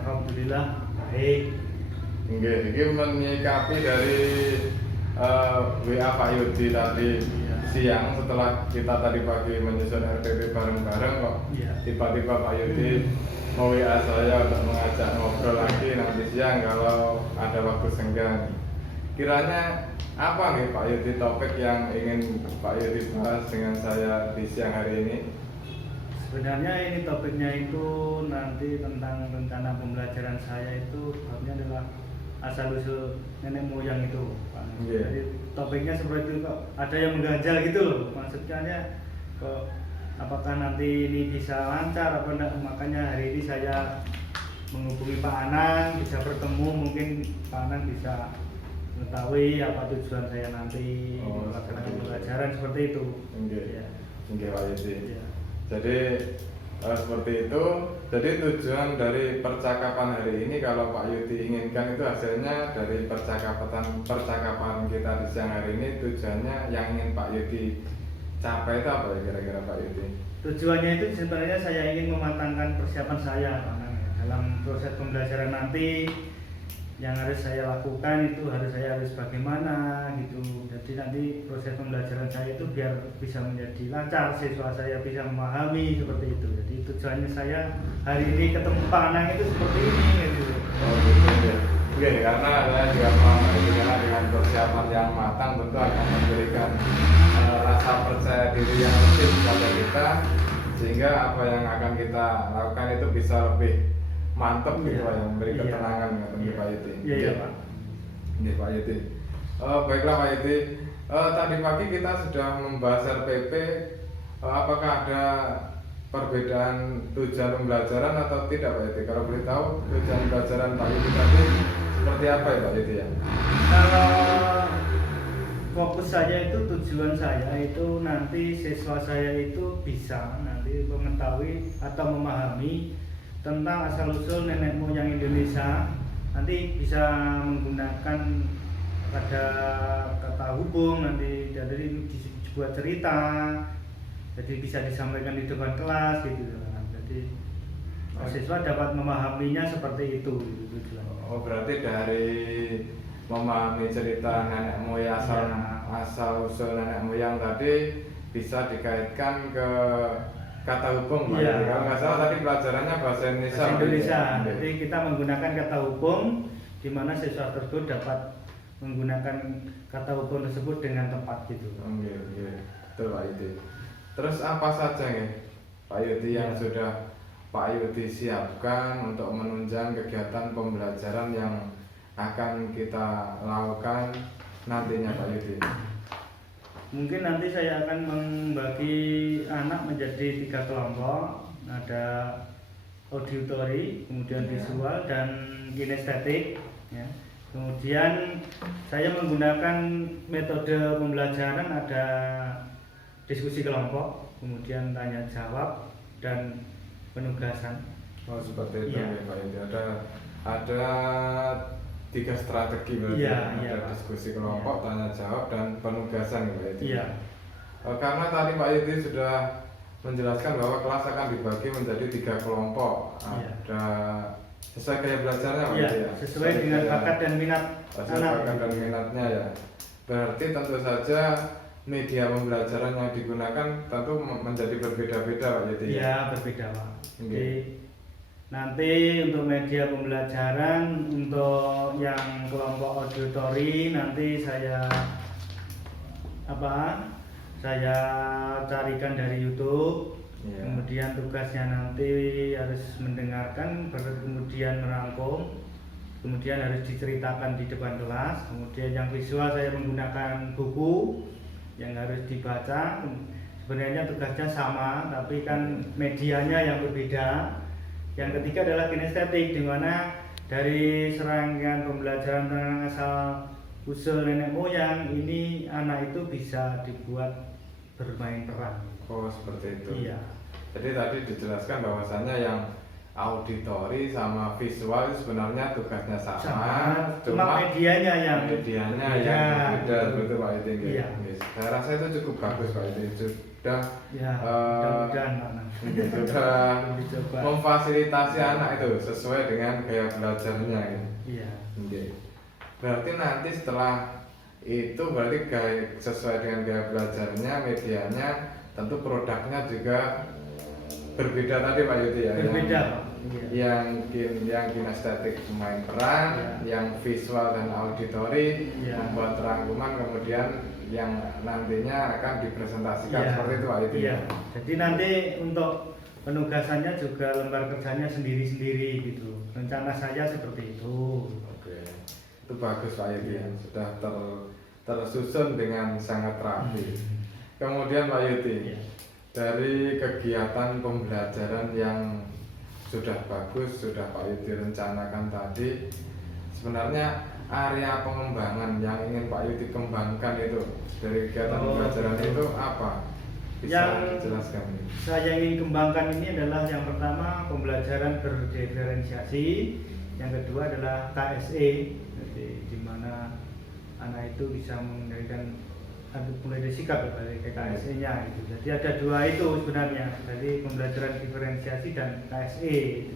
Alhamdulillah baik. Ini menyikapi dari WA Pak Yudi tadi siang setelah kita tadi pagi menyusun RPP bareng-bareng kok tiba-tiba Pak Yudi WA saya untuk mengajak ngobrol lagi nanti siang kalau ada waktu senggang. Kiranya apa nih Pak Yudi topik yang ingin Pak Yudi bahas dengan saya di siang hari ini? Sebenarnya ini topiknya itu nanti tentang rencana pembelajaran saya itu sebabnya adalah asal usul nenek moyang itu, Pak. Jadi topiknya seperti itu kok ada yang mengganjal gitu loh. Maksudnya kok apakah nanti ini bisa lancar apa enggak? Makanya hari ini saya menghubungi Pak Anang, bisa bertemu, mungkin Pak Anang bisa mengetahui apa tujuan saya nanti melaksanakan pembelajaran seperti itu. Pak Yudi. Jadi seperti itu. Jadi tujuan dari percakapan hari ini kalau Pak Yudi inginkan itu hasilnya dari percakapan kita di siang hari ini, tujuannya yang ingin Pak Yudi capai itu apa ya kira-kira Pak Yudi? Tujuannya itu sebenarnya saya ingin mematangkan persiapan saya dalam proses pembelajaran nanti. Yang harus saya lakukan itu harus bagaimana gitu. Jadi nanti proses pembelajaran saya itu biar bisa menjadi lancar, siswa saya bisa memahami seperti itu. Jadi tujuannya saya hari ini ketemu Pak Anang itu seperti ini gitu. Oh gitu ya. Oke, karena saya juga paham itu karena dengan persiapan yang matang tentu akan memberikan rasa percaya diri yang lebih kepada kita, sehingga apa yang akan kita lakukan itu bisa lebih mantap gitu Pak, yang memberi ketenangan Pak Yudi. Iya Pak. Ini Pak Yudi. Baiklah Pak Yudi. Tadi pagi kita sudah membahas RPP. Apakah ada perbedaan tujuan pembelajaran atau tidak Pak Yudi? Kalau boleh tahu tujuan pembelajaran Pak Yudi tadi seperti apa ya Pak Yudi ya? Kalau fokus saya itu tujuan saya itu nanti siswa saya itu bisa nanti mengetahui atau memahami tentang asal-usul nenek moyang Indonesia, nanti bisa menggunakan ada kata hubung nanti dari sebuah cerita, jadi bisa disampaikan di depan kelas gitu. Jadi siswa dapat memahaminya seperti itu. Oh berarti dari memahami cerita nenek moyang asal usul nenek moyang tadi bisa dikaitkan ke kata hubung Pak. Kalau nggak salah tadi pelajarannya bahasa Indonesia. Jadi kita menggunakan kata hubung di mana siswa tersebut dapat menggunakan kata hubung tersebut dengan tepat gitu. Betul Pak Yudi. Terus apa saja nih Pak Yudi yang sudah Pak Yudi siapkan untuk menunjang kegiatan pembelajaran yang akan kita lakukan nantinya Pak Yudi? Mungkin nanti saya akan membagi anak menjadi 3 kelompok. Ada auditori, kemudian visual dan kinestetik ya. Kemudian saya menggunakan metode pembelajaran ada diskusi kelompok, kemudian tanya jawab dan penugasan. Oh seperti itu ya Pak Yudi. Ada 3 strategi berarti ada diskusi kelompok, tanya jawab dan penugasan Pak Yudi. Karena tadi Pak Yudi sudah menjelaskan bahwa kelas akan dibagi menjadi 3 kelompok. Ada sesuai gaya belajarnya Pak Yudi ya. Sesuai dengan bakat dan minat anak. Bakat dan minatnya ya. Berarti tentu saja media pembelajaran yang digunakan tentu menjadi berbeda-beda Pak Yudi. Iya berbeda Pak. Jadi nanti untuk media pembelajaran untuk yang kelompok auditori nanti saya carikan dari YouTube. Kemudian tugasnya nanti harus mendengarkan, kemudian merangkum, kemudian harus diceritakan di depan kelas. Kemudian yang visual saya menggunakan buku yang harus dibaca. Sebenarnya tugasnya sama, tapi kan medianya yang berbeda. Yang ketiga adalah kinestetik, di mana dari serangkaian pembelajaran tentang asal usul nenek moyang ini anak itu bisa dibuat bermain peran. Oh seperti itu. Iya. Jadi tadi dijelaskan bahwasannya yang auditori sama visual sebenarnya tugasnya sama, cuma medianya yang beda betul Pak Yudi. Iya. Saya rasa itu cukup bagus Pak Yudi, sudah sudah memfasilitasi anak itu sesuai dengan gaya belajarnya gitu. Iya. Berarti nanti setelah itu berarti sesuai dengan gaya belajarnya, medianya, tentu produknya juga berbeda tadi Pak Yudi ya. Berbeda. Yang kinestetik main peran, yang visual dan auditori membuat rangkuman, kemudian yang nantinya akan dipresentasikan seperti itu Pak Yudi. Iya. Jadi nanti untuk penugasannya juga lembar kerjanya sendiri-sendiri gitu. Rencana saya seperti itu. Oke, itu bagus Pak Yudi. Sudah tersusun dengan sangat rapi. Kemudian Pak Yudi, dari kegiatan pembelajaran yang sudah bagus, sudah Pak Yudi rencanakan tadi, sebenarnya area pengembangan yang ingin Pak Yudi kembangkan itu dari kegiatan pembelajaran itu apa? Bisa yang dijelaskan? Saya ingin kembangkan ini adalah yang pertama pembelajaran berdiferensiasi, yang kedua adalah KSE, jadi di mana anak itu bisa mengendalikan mulai dari sikap dari KSE-nya gitu. Jadi ada dua itu sebenarnya, jadi pembelajaran diferensiasi dan KSE.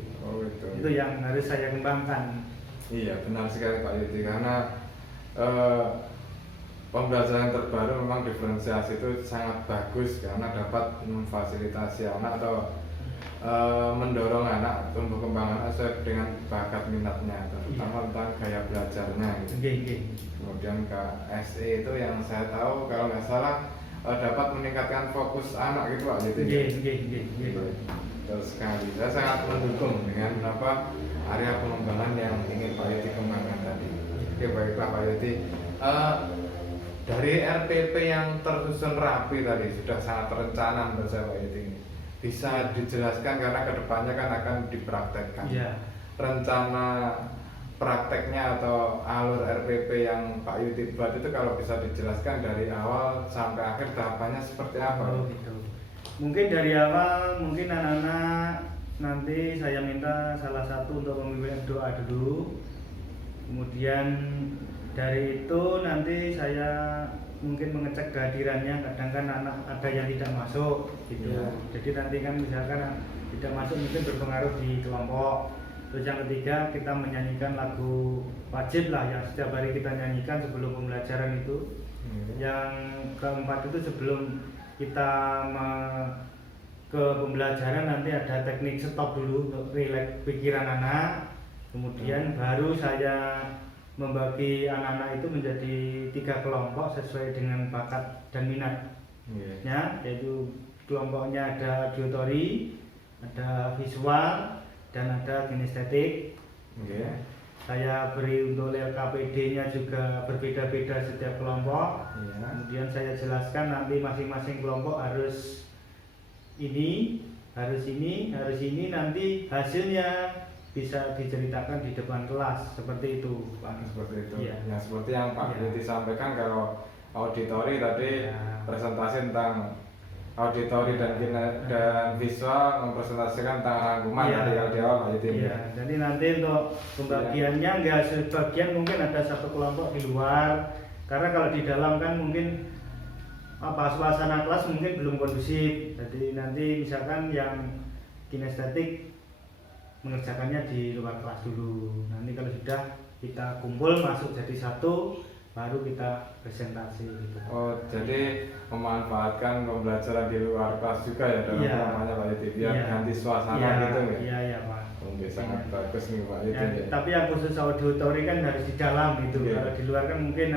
Itu yang harus saya kembangkan. Iya, benar sekali Pak Yudi, karena pembelajaran terbaru memang diferensiasi itu sangat bagus karena dapat memfasilitasi anak atau mendorong anak tumbuh kembang anak sesuai dengan bakat minatnya, terutama tentang gaya belajarnya gitu. Kemudian KSE itu yang saya tahu kalau nggak salah dapat meningkatkan fokus anak gitu Pak gitu. Terus sekali saya sangat mendukung dengan area pengembangan yang ingin Pak Yudi kembangkan tadi. Oke, baiklah Pak Yudi. Dari RPP yang tersusun rapi tadi sudah sangat terencana menurut saya Pak Yudi. Bisa dijelaskan karena kedepannya kan akan dipraktekkan. Rencana prakteknya atau alur RPP yang Pak Yudi buat itu kalau bisa dijelaskan dari awal sampai akhir tahapannya seperti apa? Gitu. Mungkin dari awal mungkin anak-anak nanti saya minta salah satu untuk memimpin doa dulu. Kemudian dari itu nanti saya mungkin mengecek kehadirannya, kadang kan anak ada yang tidak masuk gitu. Jadi nanti kan misalkan tidak masuk mungkin berpengaruh di kelompok. Terus yang ketiga kita menyanyikan lagu wajib lah yang setiap hari kita nyanyikan sebelum pembelajaran itu. Yang keempat itu sebelum kita ke pembelajaran nanti ada teknik stop dulu untuk rileks pikiran anak. Kemudian baru saya membagi anak-anak itu menjadi 3 kelompok sesuai dengan bakat dan minatnya, yaitu kelompoknya ada auditory, ada visual, dan ada kinestetik. Saya beri untuk LKPD-nya juga berbeda-beda setiap kelompok. Kemudian saya jelaskan nanti masing-masing kelompok harus ini, harus ini, harus ini, nanti hasilnya bisa diceritakan di depan kelas seperti itu Pak. Seperti itu. Ya seperti yang Pak Yudi sampaikan, kalau auditori tadi presentasi tentang auditori dan visual mempresentasikan tentang rangkuman dari awal Pak Yudi. Jadi nanti untuk pembagiannya enggak sebagian mungkin ada satu kelompok di luar, karena kalau di dalam kan mungkin suasana kelas mungkin belum kondusif. Jadi nanti misalkan yang kinestetik mengerjakannya di luar kelas dulu. Nanti kalau sudah kita kumpul masuk jadi satu, baru kita presentasi gitu. Jadi memanfaatkan pembelajaran di luar kelas juga ya dalam namanya Pak Yudi, biar ganti suasana gitu ya. Iya Pak. Oke, sangat bagus nih Pak Yudi. Tapi yang khusus auditori kan harus di dalam gitu. Kalau di luar kan mungkin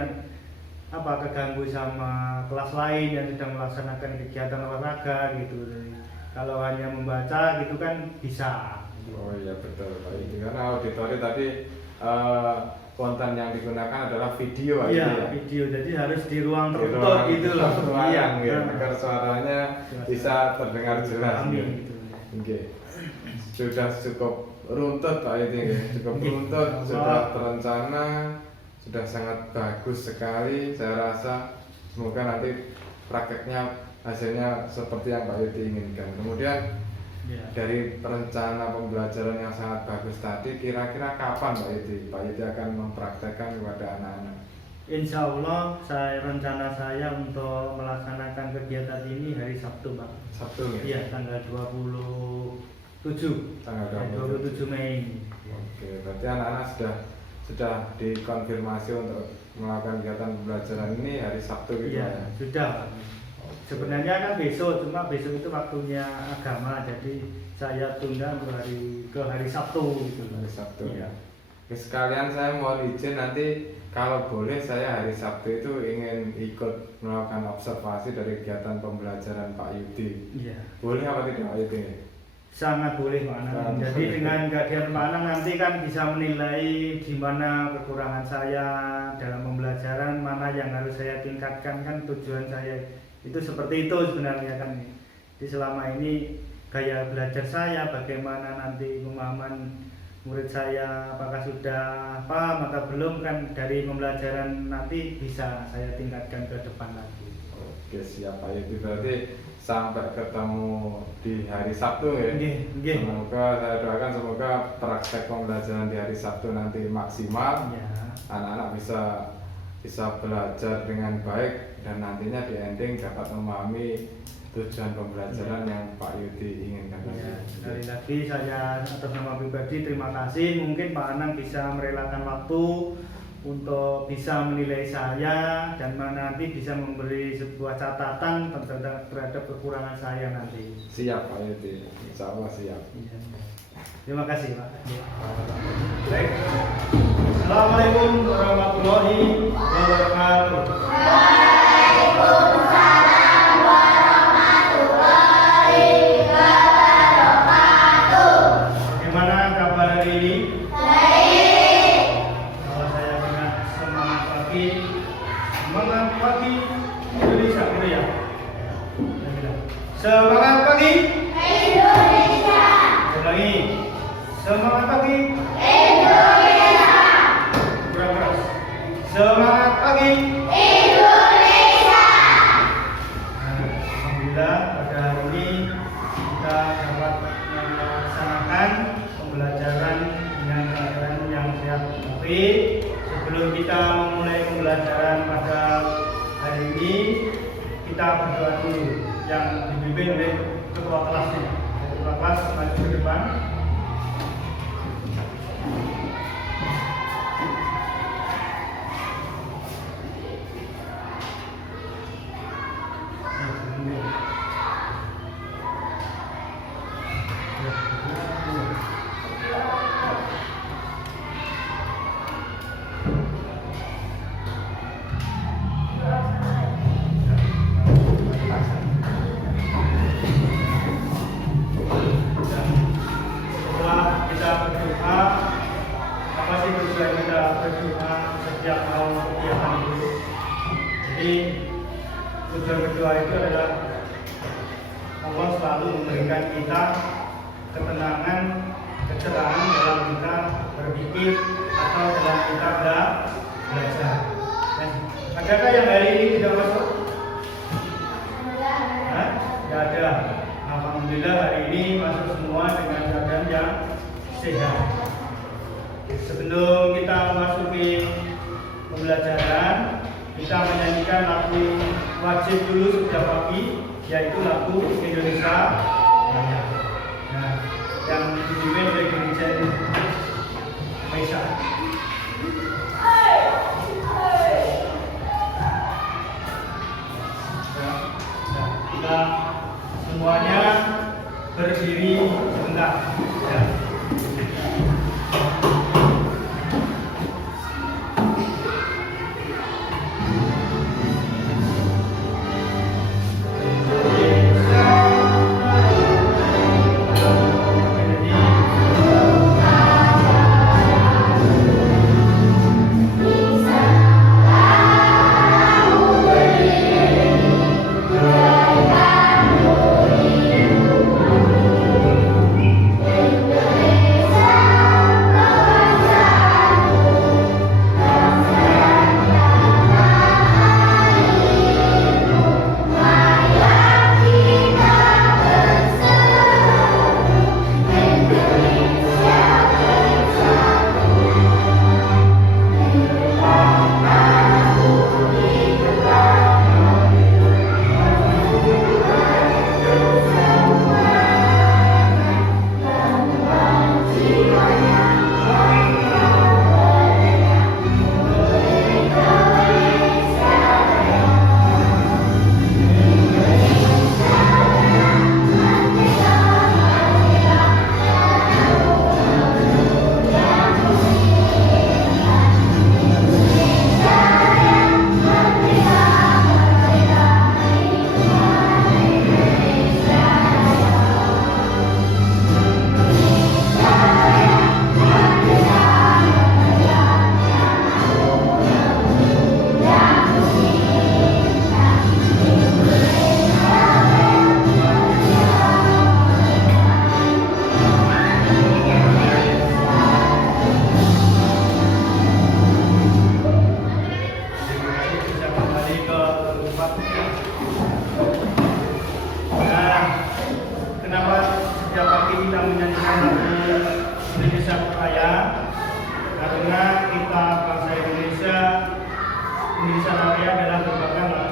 keganggu sama kelas lain yang sedang melaksanakan kegiatan olahraga gitu. Kalau hanya membaca gitu kan bisa. Oh iya betul Pak Yudi, karena auditori tadi konten yang digunakan adalah video aja. Video, jadi harus di ruang tertutup gitu loh. Agar suaranya bisa terdengar jelas. Sudah cukup runtut Pak Yudi, cukup runtut, sudah terencana, sudah sangat bagus sekali. Saya rasa semoga nanti prakteknya hasilnya seperti yang Pak Yudi inginkan. Kemudian Dari perencana pembelajaran yang sangat bagus tadi, kira-kira kapan Pak Yudi akan mempraktekkan kepada anak-anak? Insya Allah rencana saya untuk melaksanakan kegiatan ini hari Sabtu, Pak. Sabtu ya? Iya, tanggal 27. Tanggal 27 Mei. Oke, berarti anak-anak sudah dikonfirmasi untuk melakukan kegiatan pembelajaran ini hari Sabtu gitu ya? Sudah. Sebenarnya kan besok, cuma besok itu waktunya agama, jadi saya tunda untuk hari Sabtu gitu. Hari Sabtu. Iya. Sekalian saya mau izin nanti kalau boleh saya hari Sabtu itu ingin ikut melakukan observasi dari kegiatan pembelajaran Pak Yudi. Iya. Boleh apa tidak Pak Yudi? Sangat boleh Pak Anang. Jadi dengan kegiatan Pak Anang nanti kan bisa menilai di mana kekurangan saya dalam pembelajaran, mana yang harus saya tingkatkan, kan tujuan saya itu seperti itu sebenarnya kan. Jadi selama ini gaya belajar saya, bagaimana nanti pemahaman murid saya, apakah sudah paham atau belum, kan dari pembelajaran nanti bisa saya tingkatkan ke depan lagi. Oke, siap Pak Yudi, berarti sampai ketemu di hari Sabtu ya. Semoga saya doakan semoga praktek pembelajaran di hari Sabtu nanti maksimal. Anak-anak bisa belajar dengan baik dan nantinya di ending dapat memahami tujuan pembelajaran yang Pak Yudi inginkan. Sekali lagi saya atas nama pribadi terima kasih. Mungkin Pak Anang bisa merelakan waktu untuk bisa menilai saya dan nanti bisa memberi sebuah catatan terhadap kekurangan saya nanti. Siap Pak Yudi, insya Allah siap. Terima kasih Pak. Baik. Assalamualaikum warahmatullahi wabarakatuh. Waalaikumsalam warahmatullahi wabarakatuh. Bagaimana kabar hari ini? Baik. Kalau saya bilang semangat pagi Indonesia gitu ya. Semangat pagi Indonesia. Ulangi. Semangat pagi Indonesia. Kurang keras. Semangat pagi Indonesia. Alhamdulillah pada hari ini kita dapat melaksanakan pembelajaran dengan keadaan yang sehat. Tapi sebelum kita memulai pembelajaran pada hari ini, kita berdoa dulu yang dipimpin oleh ketua kelasnya. Ketua kelas maju ke depan. Setelah kita berdoa, apa sih tujuan kita berdoa setiap mau kegiatan itu? Jadi tujuan berdoa itu adalah Allah selalu memberikan kita ketenangan, kecerahan dalam kita berpikir atau dalam kita belajar. Adakah yang hari ini tidak masuk? Tidak ada. Alhamdulillah hari ini masuk semua dengan keadaan yang sehat. Sebelum kita memasuki pembelajaran, kita menyanyikan lagu wajib dulu sejak pagi, yaitu lagu Indonesia Raya. Nah, yang dipimpin oleh Dirjen Maisa. Kita semuanya berdiri sebentar. Ya. Indonesia.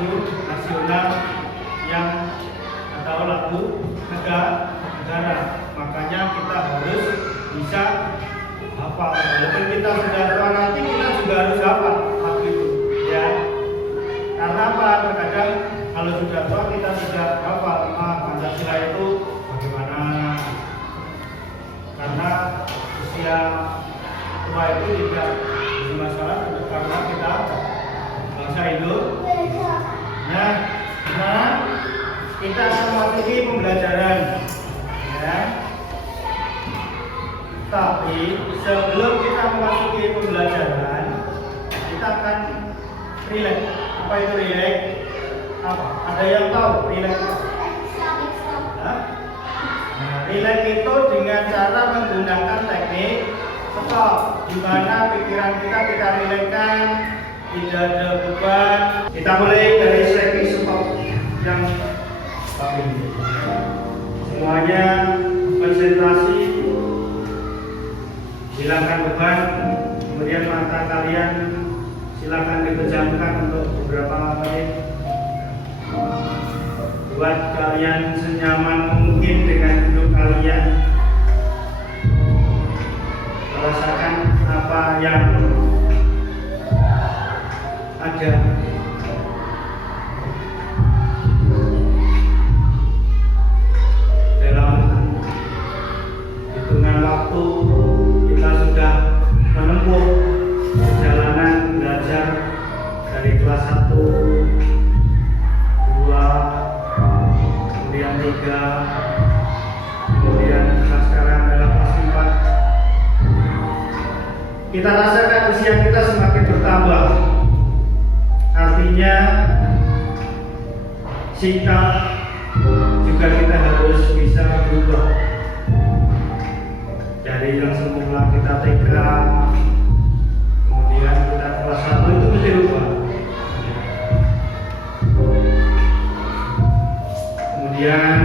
lagu nasional yang atau lagu negara. Makanya kita harus bisa hafal. Walaupun kita sudah tua nanti kita juga harus hafal lagu itu, ya. Karena apa? Terkadang kalau sudah tua kita sudah hafal Pancasila itu bagaimana? Karena usia tua itu tidak masalah karena kita bangsa Indonesia. Nah, kita akan memasuki pembelajaran, ya. Tapi sebelum kita memasuki pembelajaran, kita akan relax. Apa itu relax? Apa? Ada yang tahu relax? Nah, relax itu dengan cara menggunakan teknik stop, di mana pikiran kita relaxkan, tidak ada beban. Kita mulai dari teknik stop yang ini. Semuanya konsentrasi, hilangkan beban, kemudian mata kalian silakan dipejamkan untuk beberapa menit. Buat kalian senyaman mungkin dengan duduk kalian. Rasakan apa yang ada. Dalam hitungan waktu kita sudah menempuh perjalanan belajar dari kelas 1, 2, kemudian 3, kemudian sekarang adalah kelas 4. Kita rasakan usia kita semakin bertambah. Artinya sikap juga kita harus bisa berubah. Dari yang semula kita TK, kemudian kita kelas 1 itu mesti berubah. Kemudian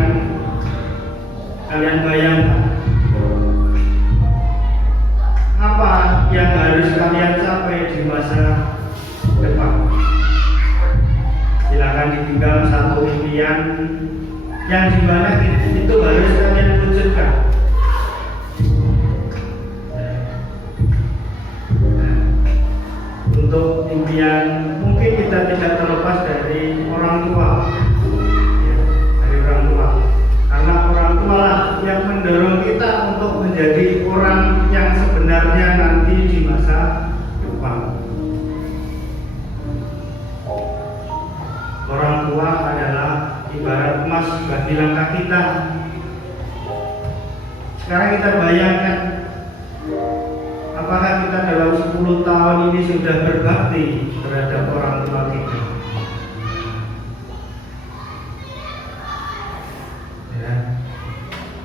kalian bayangkan apa yang harus kalian capai di masa depan. Silakan ditinggal satu impian yang dimana itu harus kalian wujudkan. Untuk impian mungkin kita tidak terlepas dari orang tua, dari orang tua. Karena orang tua lah yang mendorong kita untuk menjadi orang yang sebenarnya nanti di masa depan. Orang tua adalah ibarat emas bagi langkah kita. Sekarang kita bayangkan, apakah kita dalam 10 tahun ini sudah berbakti terhadap orang tua kita? Ya.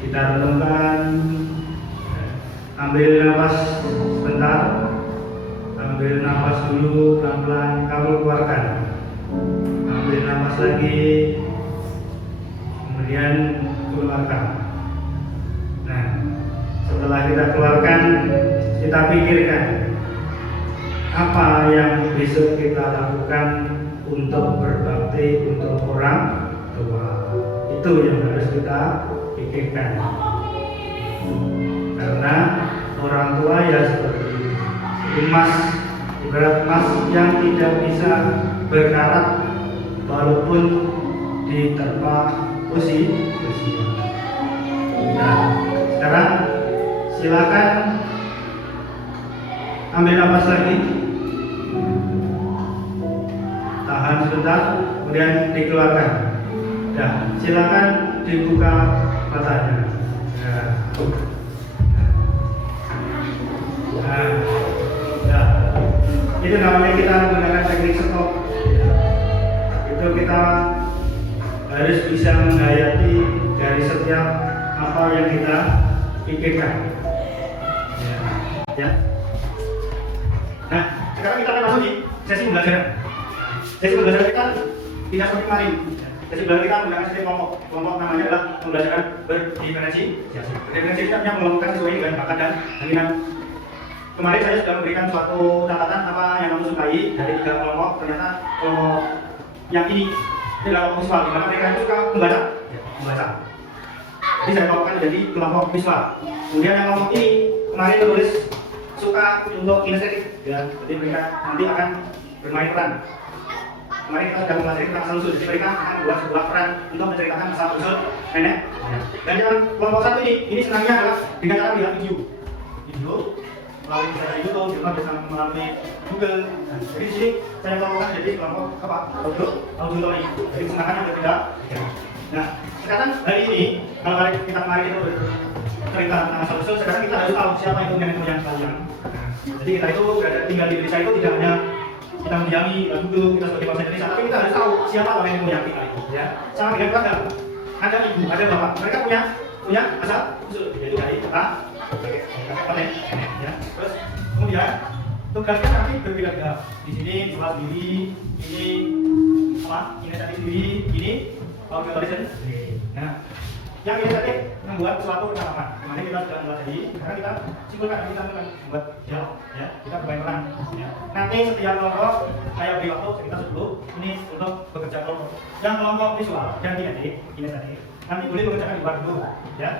Kita renungkan, ambil nafas sebentar, ambil nafas dulu pelan-pelan, kamu keluarkan. Ambil nafas lagi, kemudian keluarkan. Nah, setelah kita keluarkan, kita pikirkan apa yang besok kita lakukan untuk berbakti untuk orang tua. Itu yang harus kita pikirkan. Karena orang tua ya seperti emas, ibarat emas yang tidak bisa berkarat walaupun diterpa besi. Nah, sekarang silakan ambil nafas lagi, tahan sebentar, kemudian dikeluarkan. Nah, silakan dibuka matanya. Nah, itu namanya kita menggunakan teknik stop. Itu kita harus bisa menghayati dari setiap apa yang kita pikirkan. Ya. Nah, sekarang kita akan masuk di sesi pembelajaran. Sesi pembelajaran kita tidak seperti kemarin. Sesi pembelajaran kita menggunakan sistem kelompok. Kelompok namanya adalah pembelajaran berdiferensiasi. Berdiferensiasi artinya mengelompokkan sesuai dengan bakat dan minat. Kemarin saya sudah memberikan suatu catatan apa yang kamu sukai dari 3 kelompok. Ternyata kelompok yang ini adalah kelompok visual, di mana mereka itu suka membaca. Membaca. Jadi saya kelompokkan jadi kelompok visual. Kemudian yang kelompok ini kemarin menulis suka untuk kinestetik, ya. Jadi mereka nanti akan bermain peran. Kemarin kita sudah mempelajari tentang asal usul, jadi mereka akan membuat sebuah peran untuk menceritakan asal usul nenek. Dan yang kelompok satu ini senangnya adalah dengan cara melihat video melalui misalnya YouTube, juga bisa melalui Google. Nah, jadi di sini saya kelompokkan jadi kelompok apa? Auditory. Jadi kesenangannya berbeda. Nah, sekarang hari ini kalau kita kemarin itu cerita tentang asal usul, sekarang kita harus tahu siapa itu nenek moyang kalian. Jadi kita itu tinggal di Indonesia itu tidak hanya kita mendiami Google, kita sebagai bangsa Indonesia, tapi kita harus tahu siapa nenek moyang kita itu, ya. Sama dengan keluarga, ada ibu, ada bapak, mereka punya asal usul, yaitu dari kakek, ya. Terus kemudian tugasnya nanti berbeda-beda. Di sini cuma sendiri, ini apa? Ini tadi sendiri, ini auditory sendiri. Nah, yang ini tadi membuat suatu percakapan. Kemarin kita sudah mempelajari, sekarang kita simpulkan, kita akan membuat dialog, ya. Kita bermain peran, ya. Nanti setiap kelompok saya beri waktu sekitar 10 ini untuk bekerja kelompok. Yang kelompok visual dan kinetik, ini tadi nanti boleh mengerjakan di luar dulu, ya.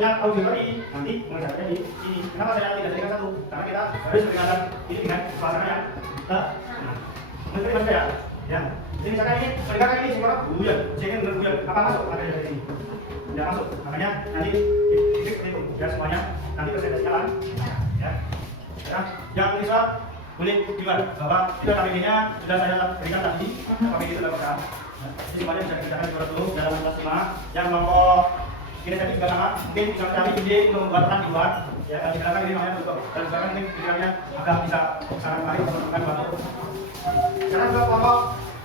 Yang auditory nanti mengerjakannya di sini. Kenapa saya tidak jadikan satu? Karena kita harus mendengarkan ini dengan suasana yang mengerti maksud saya, ya. Jadi misalkan ini mendengarkan ini semua buyan, saya ingin buyan, apa masuk ada dari sini? Tidak masuk, makanya nanti itu ya semuanya nanti presentasi jalan, ya. Nah, yang visual boleh di luar bahwa itu KPD-nya sudah saya berikan tadi, KPD itu sudah jadi semuanya bisa dikerjakan di luar dulu dalam kelas 5. Yang kelompok kinetik juga sama, mungkin bisa cari ide untuk membuat peran di luar, ya. Dan digunakan ini namanya tutup. Dan sekarang mungkin pikirannya agak bisa kesana kemari untuk melakukan waktu. Sekarang ke kelompok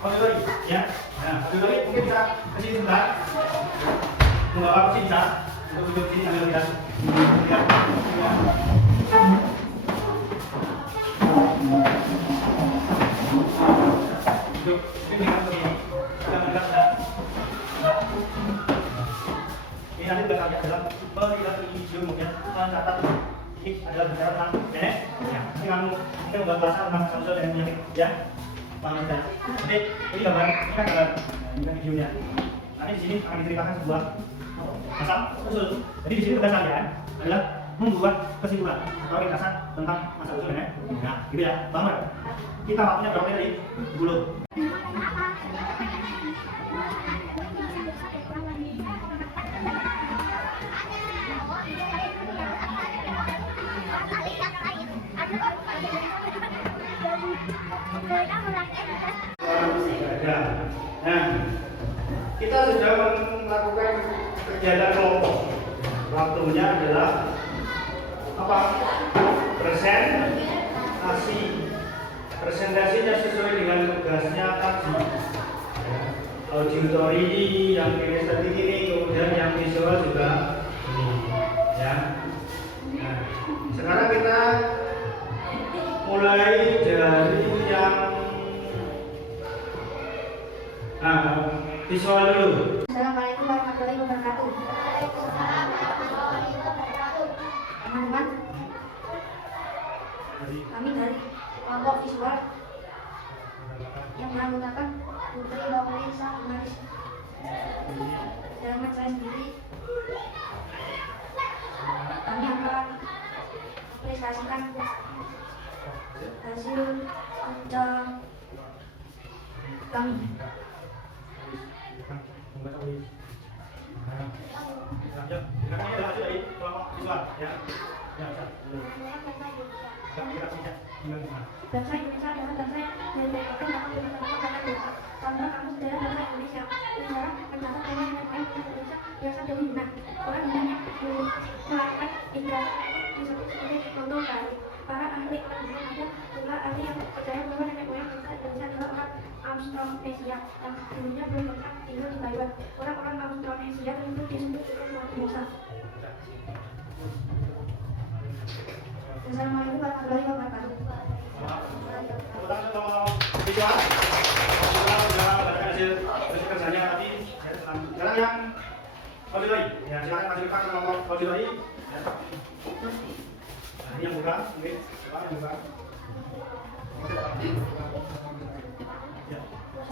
auditory, ya. Nah, auditory mungkin bisa kesini sebentar. Membawa kursi bisa untuk duduk sini sambil lihat. Duduk, ini dengan begini. Jangan mendekat. Ini nanti sudah kalian dalam melihat video kemudian mencatat ini adalah bicara tentang nenek. Ini kamu mungkin membuat bahasa tentang asal-usul dan penyakit, ya. Paham kita. Jadi ini gambar, ini kan gambar, ini kan videonya. Nanti di sini akan diceritakan sebuah asal usul. Jadi di sini tugas kalian adalah membuat kesimpulan atau ringkasan tentang asal usul nenek. Nah, gitu ya, paham? Kita waktunya berapa menit tadi? 10. Nah, kita sudah melakukan kegiatan kelompok. Waktunya adalah apa? Presentasi. Presentasinya sesuai dengan tugasnya tadi. Auditory yang kinestetik ini, kemudian yang visual juga ini, ya. Nah, sekarang kita mulai dari yang visual dulu. Assalamualaikum warahmatullahi wabarakatuh. Teman-teman, kami dari kelompok visual yang beranggotakan Putri Lomelisa Maris. Dengan saya sendiri, kami akan presentasikan hasil kerja kami. Bangsa Indonesia adalah bangsa yang dibentukkan dalam beberapa bangsa. Contoh kamu sejarah bangsa Indonesia. Sejarah tercatat dengan Indonesia biasa dominan. Orang banyak melakukan integrasi sebagai contoh dari para ahli orang ada juga ahli yang percaya bahwa nenek moyang bangsa Indonesia adalah orang Austronesia yang dulunya belum pernah tinggal di Taiwan. Orang-orang Austronesia tentu disebut dengan luar biasa. Assalamualaikum warahmatullahi wabarakatuh. Visual, kita sudah mendapatkan hasil kerjanya tadi. Sekarang yang auditory, ya silakan masukkan ke kelompok auditory. Ini yang buka, mungkin silakan yang buka.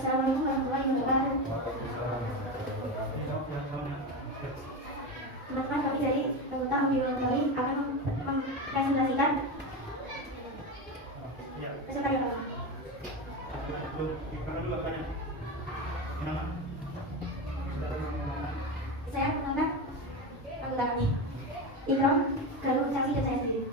Assalamualaikum warahmatullahi wabarakatuh. Teman-teman, kami dari anggota Ambiologi akan mempresentasikan peserta yang pertama. Saya mengenalkan anggota kami, Ikram, Galuh, Caksi, dan saya sendiri.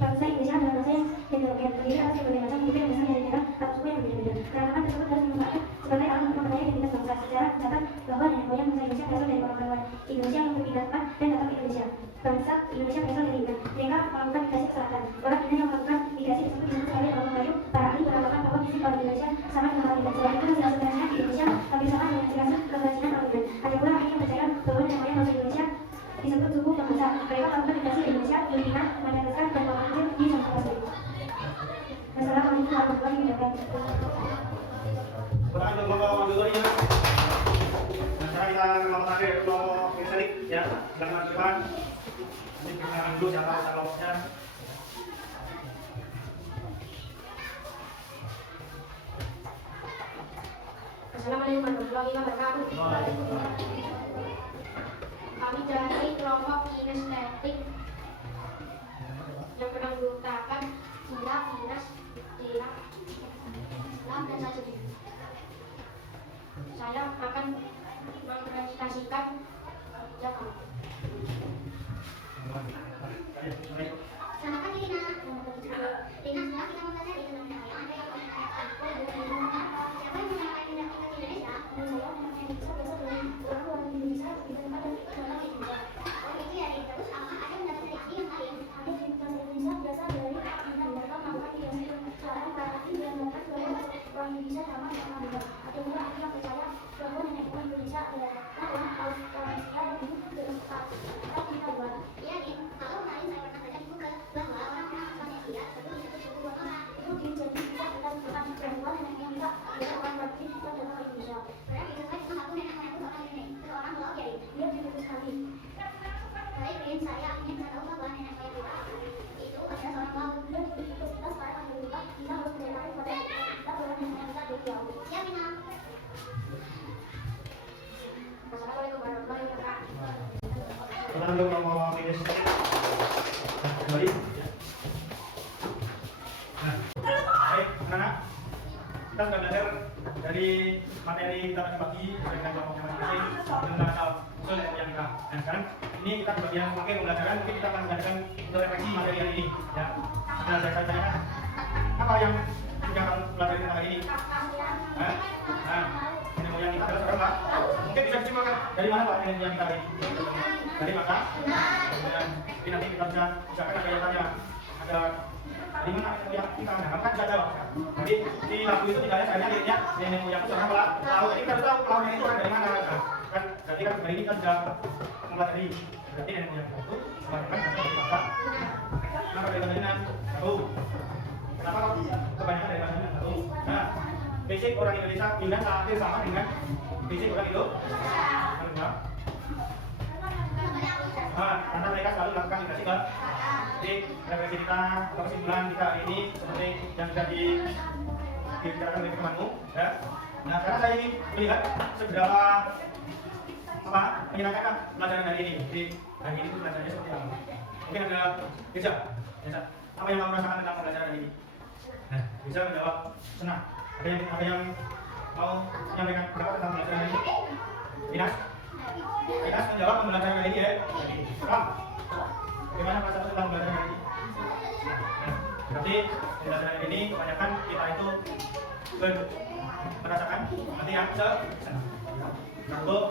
Bangsa Indonesia adalah bangsa yang heterogen, terdiri atas berbagai macam suku yang berasal dari daerah atau suku yang berbeda-beda. Keragaman tersebut harus dimanfaatkan sebagai alat untuk memperkaya identitas bangsa. Sejarah mencatat bahwa nenek moyang bangsa Indonesia berasal dari orang-orang Indonesia yang berpindah tempat dan datang ke Indonesia. Bangsa Indonesia berasal dari Iran. Mereka melakukan migrasi ke selatan. Orang Iran yang melakukan migrasi tersebut disebut sebagai orang Melayu. Para ahli beranggapan bahwa visi orang Indonesia sama dengan orang Iran. Selain itu, hasil sebenarnya di Indonesia hampir sama dengan hasil keberhasilan orang Iran. Ada pula ahli yang percaya bahwa nenek moyang bangsa Indonesia disebut suku bangsa. Mereka melakukan migrasi di Indonesia, Filipina, Madagaskar, dan Papua di Samosir. Assalamualaikum warahmatullahi wabarakatuh. Pertanyaan untuk kelompok Mandalorian. Nah, sekarang kita kelompok terakhir, kelompok Kristenik, ya. Silakan masukkan. Nanti perkenalkan dulu siapa kelompoknya. Assalamualaikum warahmatullahi wabarakatuh. Kami dari kelompok kinestetik yang beranggotakan Gila, Dinas, Dela, Islam, dan Sajid. Saya akan mempresentasikan kerja kami. Selamat pagi, Rina. Rina, setelah kita membahas di dalam dakwah, Anda yang mengatakan siapa yang mengatakan tindak pidana Indonesia? Saya Indonesia berasal dari orang Indonesia di tempat dan orang Indonesia. Oh, itu ya, Rina. Terus apa ada mendapat dari yang lain? Ada di Indonesia berasal dari Iran. Mereka melakukan migrasi sekarang para ahli yang mengatakan bahwa orang Indonesia sama dengan orang Iran. Ada juga ahli yang percaya bahwa nenek moyang Indonesia adalah orang Australia yang hidup di tempat di Taiwan. Iya, Rina. Kalau kemarin saya pernah baca di Google bahwa orang-orang Indonesia sebelum disebut suku buang orang. Itu jadi bisa kita bukan bahwa nenek moyang kita adalah orang berarti kita adalah orang Indonesia. Berarti sesuai dengan aku nenek moyangku seorang nenek, seorang pulau ya, Rina. Dia juga sekali. Baik, Rina, saya ingin tahu bahwa nenek moyang kita itu adalah seorang pulau. Dia juga kita sekarang akan berubah. Kita harus mendengarkan pada kita bahwa nenek moyang kita dari jauh. Ya, Rina. Assalamualaikum warahmatullahi wabarakatuh. Pertanyaan untuk kelompok Kristenik. Nah, kembali. Nah, baik, anak-anak. Kita sudah belajar dari materi kita tadi pagi dengan kelompoknya masing-masing tentang asal usul nenek moyang kita. Nah, sekarang ini kita di bagian akhir pembelajaran, mungkin kita akan mengadakan untuk refleksi materi hari ini. Ya, nah, saya tanyakan apa yang sudah kamu pelajari tentang hari ini? Nah, nenek moyang kita adalah seorang Pak. Mungkin bisa disimpulkan dari mana Pak nenek moyang kita hari ini? Dari mata? Kemudian nanti kita bisa misalkan ada yang tanya, ada dari mana nenek moyang kita? Nah, kan bisa jawab. Jadi di lagu itu tidak ada saya lihatnya nenek moyang itu seorang pelaut. Jadi kita harus tahu pelautnya itu orang dari mana. Kan berarti kan hari ini kan sudah mempelajari. Berarti nenek moyang itu kebanyakan berasal dari mata. Kenapa dari mana? Satu. Kenapa kebanyakan dari mana? Satu. Nah, basic orang Indonesia pindah hampir sama dengan basic orang itu. Kedua. Nah, karena mereka selalu melakukan migrasi ke jadi refleksi kita atau kesimpulan kita hari ini seperti yang sudah dibicarakan oleh temanmu, ya. Nah, karena saya ingin melihat seberapa menyenangkan pelajaran hari ini. Jadi hari ini pelajarannya seperti apa? Mungkin ada bisa, apa yang kamu rasakan tentang pelajaran hari ini? Nah, bisa menjawab senang. Ada yang mau menyampaikan pendapat tentang pelajaran hari ini? Dinas? Dinas menjawab pembelajaran hari ini ya. Ram, bagaimana perasaan tentang pembelajaran hari ini? Nah, berarti pembelajaran hari ini kebanyakan kita itu merasakan nanti yang senang. Untuk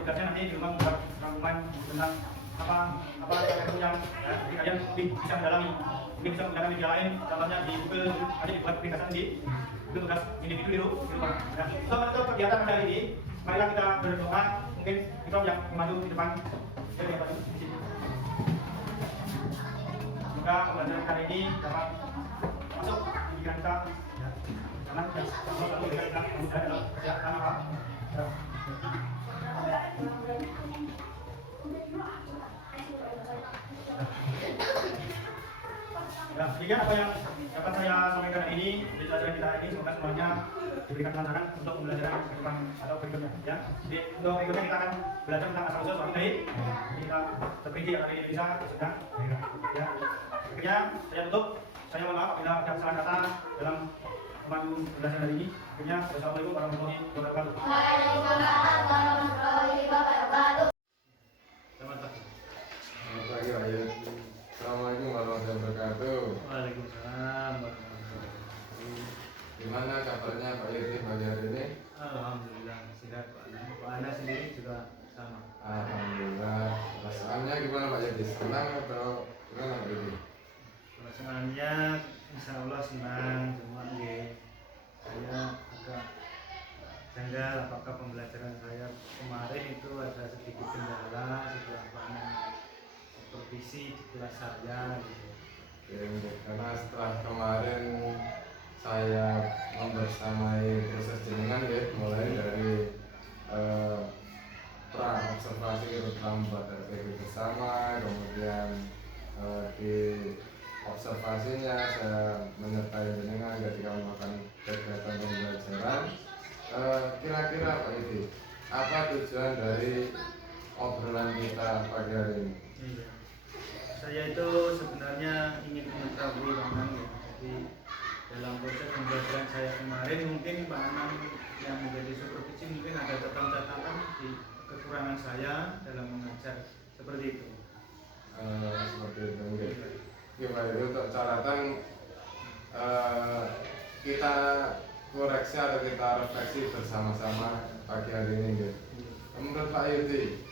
tugasnya nanti di rumah membuat rangkuman tentang apa yang punya, ya, jadi kalian bisa mendalami, mungkin bisa menggunakan media lain, contohnya di Google, nanti dibuat ringkasan di itu tugas individu di rumah. Nah, untuk menutup kegiatan pada hari ini, marilah kita berdoa. Mungkin kita yang maju di depan, jadi yang maju di sini. Semoga pembelajaran kali ini dapat masuk di pikiran kita, ya. Karena Allah selalu memberikan kita kemudahan dalam kerjaan apa. Ya, demikian apa yang dapat saya sampaikan hari ini di pelajaran kita ini. Semoga semuanya diberikan kelancaran untuk pembelajaran ke depan atau berikutnya. Ya, jadi untuk berikutnya kita akan belajar tentang asal usul suatu baik. Kita terperinci yang ada di Indonesia sudah. Ya, akhirnya saya tutup. Saya mohon maaf apabila ada kesalahan kata dalam pemandu pembelajaran hari ini. Akhirnya, wassalamualaikum warahmatullahi wabarakatuh. Waalaikumsalam warahmatullahi wabarakatuh. Selamat pagi. Selamat pagi Pak Yud. Assalamualaikum warahmatullahi wabarakatuh. Waalaikumsalam warahmatullahi wabarakatuh. Gimana kabarnya Pak Yud di pagi hari ini? Alhamdulillah sehat Pak Ana. Pak Ana sendiri juga sama. Alhamdulillah. Perasaannya gimana Pak Yud? Senang atau gimana Pak Yud? Perasaannya insya Allah senang, cuma saya agak janggal apakah pembelajaran saya kemarin itu ada sedikit kendala setelah Pak Ana supervisi di kelas saya gitu. Karena setelah kemarin saya membersamai proses jenengan ya, mulai dari pra observasi kita membuat RPP bersama, kemudian di observasinya saya menyertai jenengan ketika melakukan kegiatan pembelajaran. Kira-kira Pak Yudi, apa tujuan dari obrolan kita pagi hari ini? Iya. Saya itu sebenarnya ingin mengetahui Pak Anang ya. Jadi dalam proses pembelajaran saya kemarin mungkin Pak Anang yang menjadi supervisi mungkin ada catatan-catatan di kekurangan saya dalam mengajar seperti itu. Seperti itu mungkin. Gimana itu untuk catatan kita koreksi atau kita refleksi bersama-sama pagi hari ini gitu. Menurut Pak Yudi,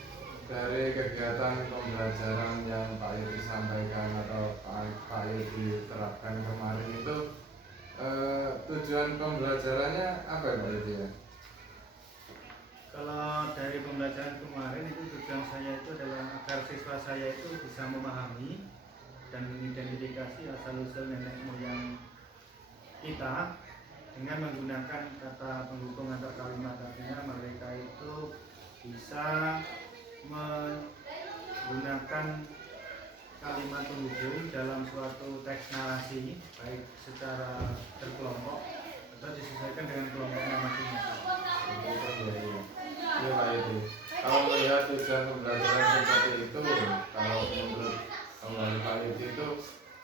dari kegiatan pembelajaran yang Pak Yudi sampaikan atau Pak Yudi terapkan kemarin itu tujuan pembelajarannya apa ya Pak Yudi ya? Kalau dari pembelajaran kemarin itu tujuan saya itu adalah agar siswa saya itu bisa memahami dan mengidentifikasi asal-usul nenek moyang kita dengan menggunakan kata penghubung antar kalimat. Artinya mereka itu bisa menggunakan kalimat penghubung dalam suatu teks narasi baik secara berkelompok atau disesuaikan dengan kelompoknya masing-masing. Iya Pak Yudi. Kalau melihat tujuan pembelajaran seperti itu, kalau menurut Pak Yudi itu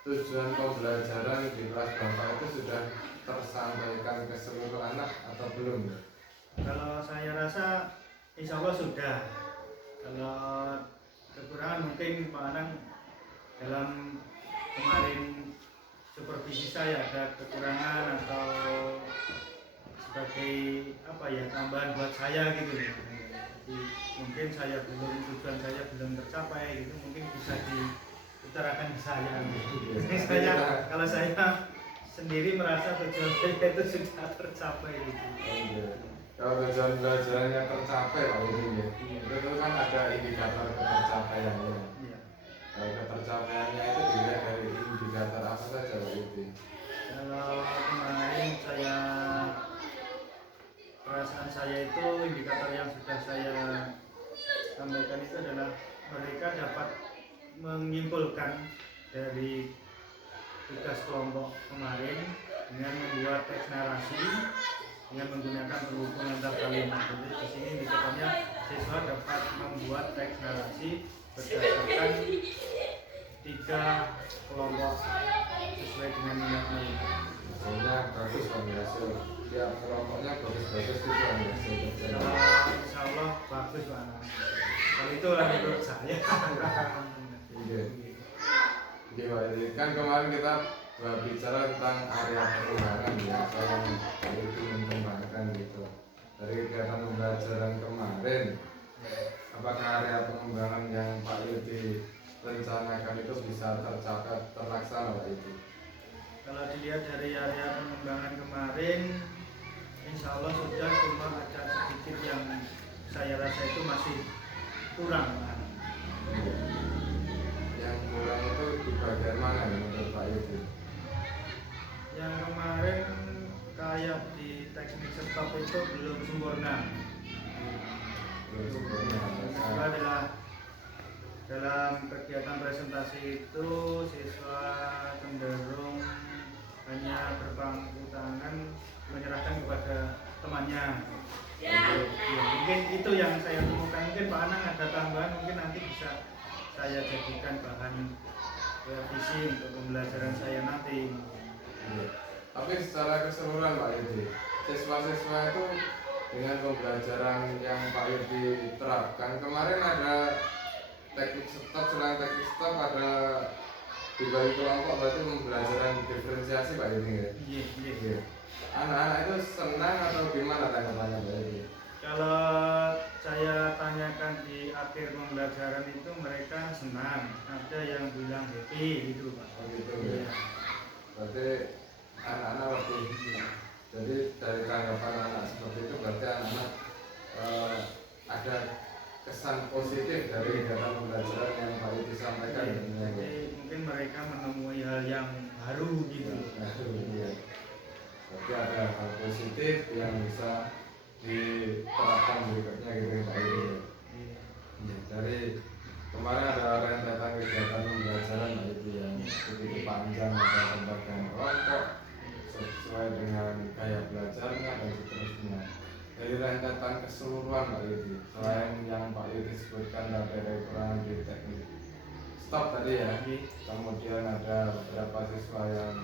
tujuan pembelajaran di kelas Bapak itu sudah tersampaikan ke seluruh anak atau belum? Kalau saya rasa insya Allah sudah. Kalau kekurangan mungkin Pak Anang dalam kemarin supervisi saya ada kekurangan atau sebagai apa ya tambahan buat saya gitu ya. Jadi mungkin tujuan saya belum tercapai gitu, mungkin bisa diutarakan ke saya gitu. Kalau saya sendiri merasa tujuan saya itu sudah tercapai gitu. Kalau tujuan belajarannya tercapai Pak Yudi, itu kan ada indikator ketercapaiannya. Iya. Kalau ketercapaiannya itu dilihat dari indikator apa saja Pak Yudi? Kalau kemarin perasaan saya itu indikator yang sudah saya sampaikan itu adalah mereka dapat menyimpulkan dari tugas kelompok kemarin dengan membuat teks narasi dengan menggunakan penghubung antar kalimat. Jadi di sini indikatornya siswa dapat membuat teks narasi berdasarkan 3 kelompok sesuai dengan minat mereka. Hasilnya bagus Pak hasil. Ya kelompoknya bagus-bagus itu Pak hasil. Insya Allah bagus Pak Anang. Kalau itu lah menurut saya. Iya. Jadi Pak Yudi, kan kemarin kita berbicara tentang area pengembangan ya, yang Pak Yudi mengembangkan gitu. Dari kegiatan pembelajaran kemarin, apakah area pengembangan yang Pak Yudi rencanakan itu bisa terlaksana Pak Yudi? Kalau dilihat dari area pengembangan kemarin, insya Allah sudah, cuma ada sedikit yang saya rasa itu masih kurang. Yang kurang itu di bagian mana menurut Pak Yudi? Yang kemarin kayak di teknik stop itu belum sempurna. Belum sempurna. Kedua adalah dalam kegiatan presentasi itu siswa cenderung hanya berpangku tangan menyerahkan kepada temannya. Ya, mungkin itu yang saya temukan. Mungkin Pak Anang ada tambahan, mungkin nanti bisa saya jadikan bahan revisi untuk pembelajaran saya nanti. Tapi secara keseluruhan Pak Yudi, siswa-siswa itu dengan pembelajaran yang Pak Yudi terapkan kemarin ada teknik stop, selain teknik stop ada dibagi kelompok, berarti pembelajaran diferensiasi Pak Yudi ya? Iya. Anak-anak itu senang atau gimana tanggapannya Pak Yudi? Kalau saya tanyakan di akhir pembelajaran itu mereka senang, ada yang bilang happy gitu Pak. Oh gitu ya. Berarti anak-anak lebih, jadi dari tanggapan anak seperti itu berarti anak-anak ada kesan positif dari kegiatan pembelajaran yang Pak Yudi sampaikan. Jadi mungkin mereka menemui hal yang baru gitu. Iya. Berarti ada hal positif yang bisa diterapkan berikutnya gitu ya Pak Yudi. Ya, dari kemarin ada rentetan kegiatan pembelajaran Pak Yudi yang begitu panjang, ada pembagian kelompok sesuai dengan gaya belajarnya dan seterusnya. Dari rentetan keseluruhan Pak Yudi, selain yang Pak Yudi sebutkan dari peran di teknik stop tadi ya, kemudian ada beberapa siswa yang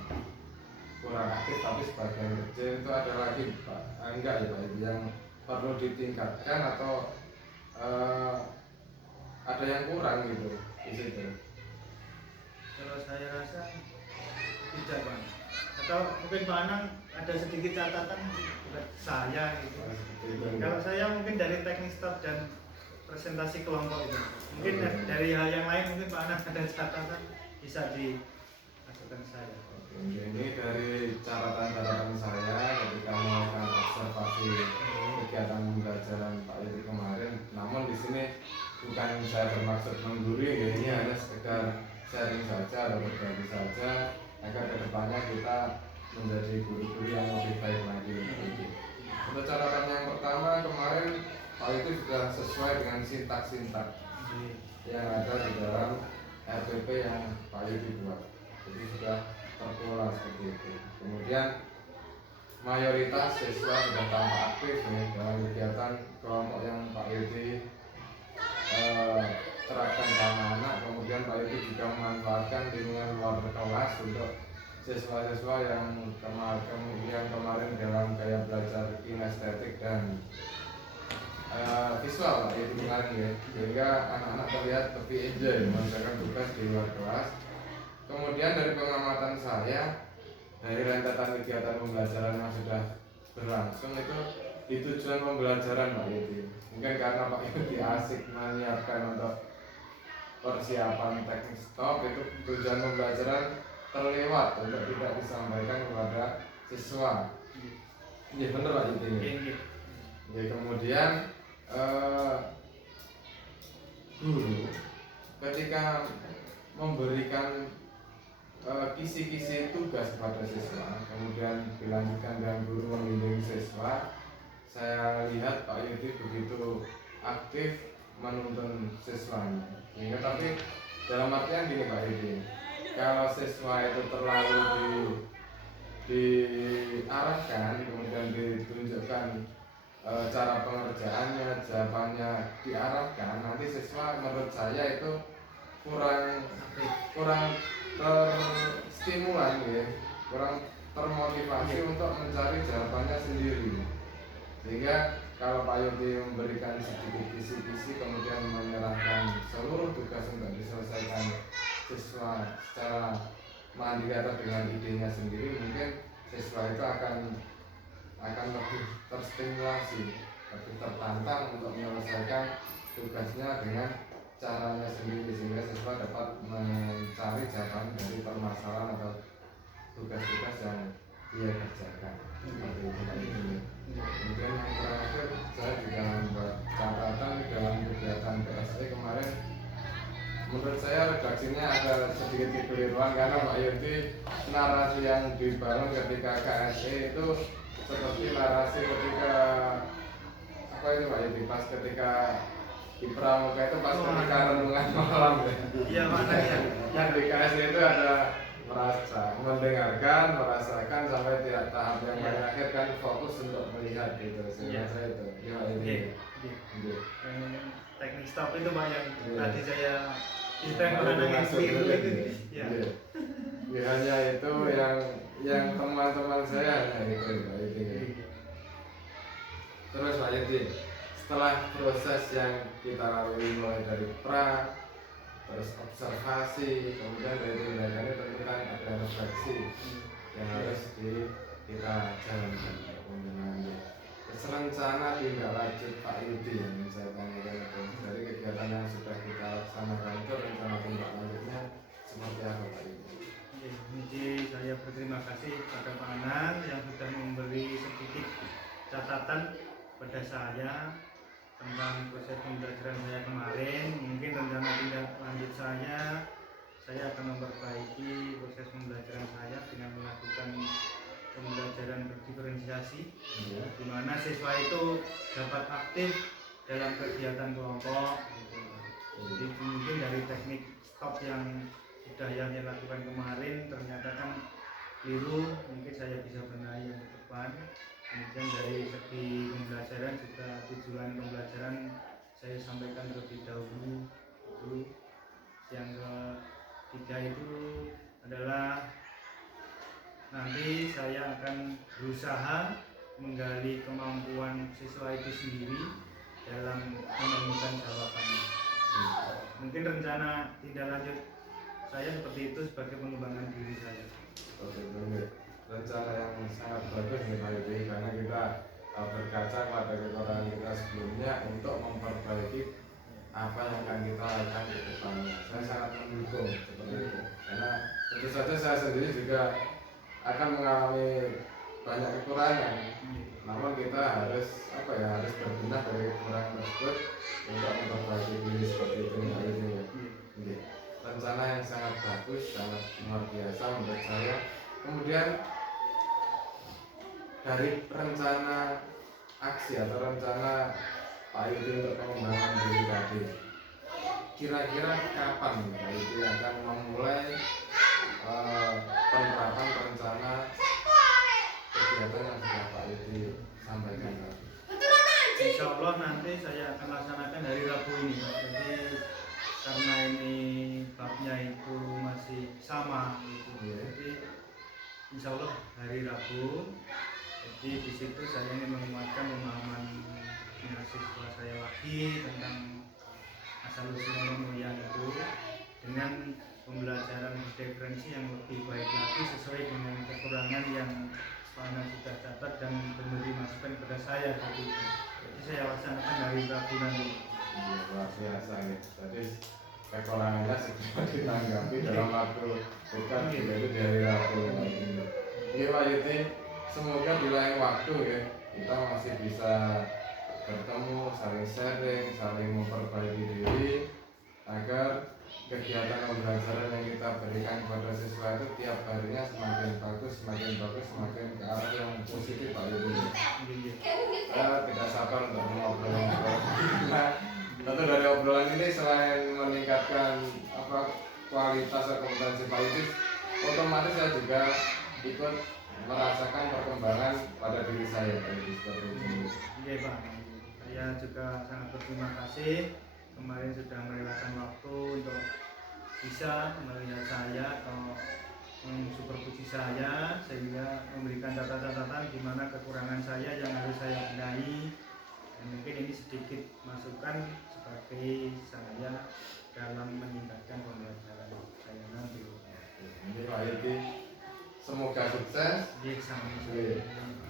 kurang aktif tapi sebagian kecil, itu ada lagi Pak, enggak ya Pak Yudi yang perlu ditingkatkan atau ada yang kurang gitu di situ? Kalau saya rasa tidak Pak. Atau mungkin Pak Anang ada sedikit catatan buat saya gitu. Kalau saya mungkin dari teknik stop dan presentasi kelompok itu, mungkin dari hal yang lain mungkin Pak Anang ada catatan bisa dimasukkan saya. Ini dari catatan saya ketika melakukan observasi kegiatan pembelajaran Pak Yudi kemarin. Namun di sini bukan saya bermaksud menggurui, ini hanya sekedar sharing saja atau berbagi saja agar kedepannya kita menjadi guru-guru yang lebih baik lagi. Untuk catatan yang pertama kemarin Pak Yudi sudah sesuai dengan sintak-sintak yang ada di dalam RPP yang Pak Yudi buat. Jadi sudah terpola seperti itu. Kemudian mayoritas siswa sudah tampak aktif ya, dalam kegiatan kelompok yang Pak Yudi terapkan sama anak. Kemudian Pak Yudi juga memanfaatkan lingkungan luar kelas untuk siswa-siswa yang kemarin dalam gaya belajar kinestetik dan visual Pak Yudi kemarin ya, sehingga anak-anak terlihat lebih enjoy mengerjakan tugas di luar kelas. Kemudian dari pengamatan saya, dari rentetan kegiatan pembelajaran yang sudah berlangsung itu di tujuan pembelajaran Pak Yudi. Mungkin karena Pak Yudi asik menyiapkan untuk persiapan teknik stop, itu tujuan pembelajaran terlewat untuk tidak disampaikan kepada siswa. Iya benar Pak Yudi. Ya, kemudian guru ketika memberikan kisi-kisi tugas kepada siswa, kemudian dilanjutkan dengan guru membimbing siswa, saya lihat Pak Yudi begitu aktif menuntun siswanya. Hingga tapi dalam artian gini Pak Yudi, kalau siswa itu terlalu diarahkan, kemudian ditunjukkan cara pengerjaannya, jawabannya diarahkan, nanti siswa menurut saya itu kurang terstimulan ya, kurang termotivasi untuk mencari jawabannya sendiri. Sehingga kalau Pak Yudi memberikan sedikit kisi-kisi kemudian menyerahkan seluruh tugas untuk diselesaikan siswa secara mandiri atau dengan idenya sendiri, mungkin siswa itu akan lebih terstimulasi, lebih tertantang untuk menyelesaikan tugasnya dengan caranya sendiri, sehingga siswa dapat mencari jawaban dari permasalahan atau tugas-tugas yang dia kerjakan. Kemudian yang terakhir, saya juga membuat catatan dalam kegiatan PSE kemarin. Menurut saya redaksinya ada sedikit kekeliruan karena Pak Yudi narasi yang dibangun ketika KSE itu seperti narasi ketika apa itu Pak Yudi, pas ketika di pramuka itu pas ketika renungan malam ya. Iya maknanya. Yang di KSD itu ada mendengarkan, merasakan sampai tiap tahap yang paling akhir kan fokus untuk melihat gitu. Sehingga saya itu. Ya ini. Teknik stop itu Pak yang tadi saya Ya, hanya itu yang teman-teman saya hanya itu Pak Yudi. Terus Pak Yudi, setelah proses yang kita lalui mulai dari terus observasi, kemudian dari tindakannya tentu kan ada refleksi yang harus kita jalankan pembenahannya. Rencana tindak lanjut Pak Yudi yang saya tanyakan itu dari kegiatan yang sudah kita laksanakan itu rencana tindak lanjutnya seperti apa Pak Yudi? Jadi saya berterima kasih pada Pak Anang yang sudah memberi sedikit catatan pada saya tentang proses pembelajaran saya kemarin. Mungkin rencana tindak lanjut saya akan memperbaiki proses pembelajaran saya dengan melakukan pembelajaran berdiferensiasi, di mana siswa itu dapat aktif dalam kegiatan kelompok. Jadi mungkin dari teknik stop yang sudah yang saya lakukan kemarin ternyata kan keliru, mungkin saya bisa benahi yang ke depan. Kemudian dari segi pembelajaran juga tujuan pembelajaran saya sampaikan terlebih dahulu. Yang ketiga itu adalah nanti saya akan berusaha menggali kemampuan siswa itu sendiri dalam menemukan jawabannya. Mungkin rencana tindak lanjut saya seperti itu sebagai pengembangan diri saya. Oke, rencana yang sangat bagus nih Pak Yudi, karena kita berkaca pada kekurangan kita sebelumnya untuk memperbaiki apa yang akan kita lakukan ke depannya. Saya sangat mendukung seperti itu, karena tentu saja saya sendiri juga akan mengalami banyak kekurangan. Namun kita harus harus berbenah dari kekurangan tersebut untuk memperbaiki diri seperti itu Pak Yudi. Rencana yang sangat bagus, sangat luar biasa menurut saya. Kemudian dari rencana aksi atau rencana Pak Yudi untuk pengembangan diri tadi, kira-kira kapan Pak Yudi akan memulai penerapan rencana kegiatan yang sudah Pak Yudi sampaikan tadi? Insya Allah nanti saya akan laksanakan hari Rabu ini. Jadi karena ini babnya itu masih sama gitu. Jadi insya Allah hari Rabu. Jadi di situ saya ingin menguatkan pemahaman mahasiswa saya lagi tentang asal usul mulia itu dengan pembelajaran diferensi yang lebih baik lagi sesuai dengan kekurangan yang Pana sudah catat dan memberi masukan kepada saya tadi. Jadi saya laksanakan hari Rabu nanti. Luar biasa nih. Jadi kekurangannya segera ditanggapi dalam waktu dekat, yaitu di hari Rabu. Iya Pak Yudi, semoga di lain waktu ya kita masih bisa bertemu, saling sharing, saling memperbaiki diri agar kegiatan pembelajaran yang kita berikan kepada siswa itu tiap harinya semakin bagus, semakin ke arah yang positif Pak Yudi. Tidak sabar untuk mengobrol. Tentu dari obrolan ini selain meningkatkan kualitas atau kompetensi Pak Yudi, otomatis saya juga ikut merasakan perkembangan pada diri saya seperti itu. Iya Pak, saya juga sangat berterima kasih kemarin sudah merelakan waktu untuk bisa melihat saya atau mensupervisi saya sehingga memberikan catatan-catatan di mana kekurangan saya yang harus saya benahi. Dan mungkin ini sedikit masukan sebagai saya dalam meningkatkan pembelajaran saya nanti. Ini Pak Yudi, semoga sukses. Iya, sama.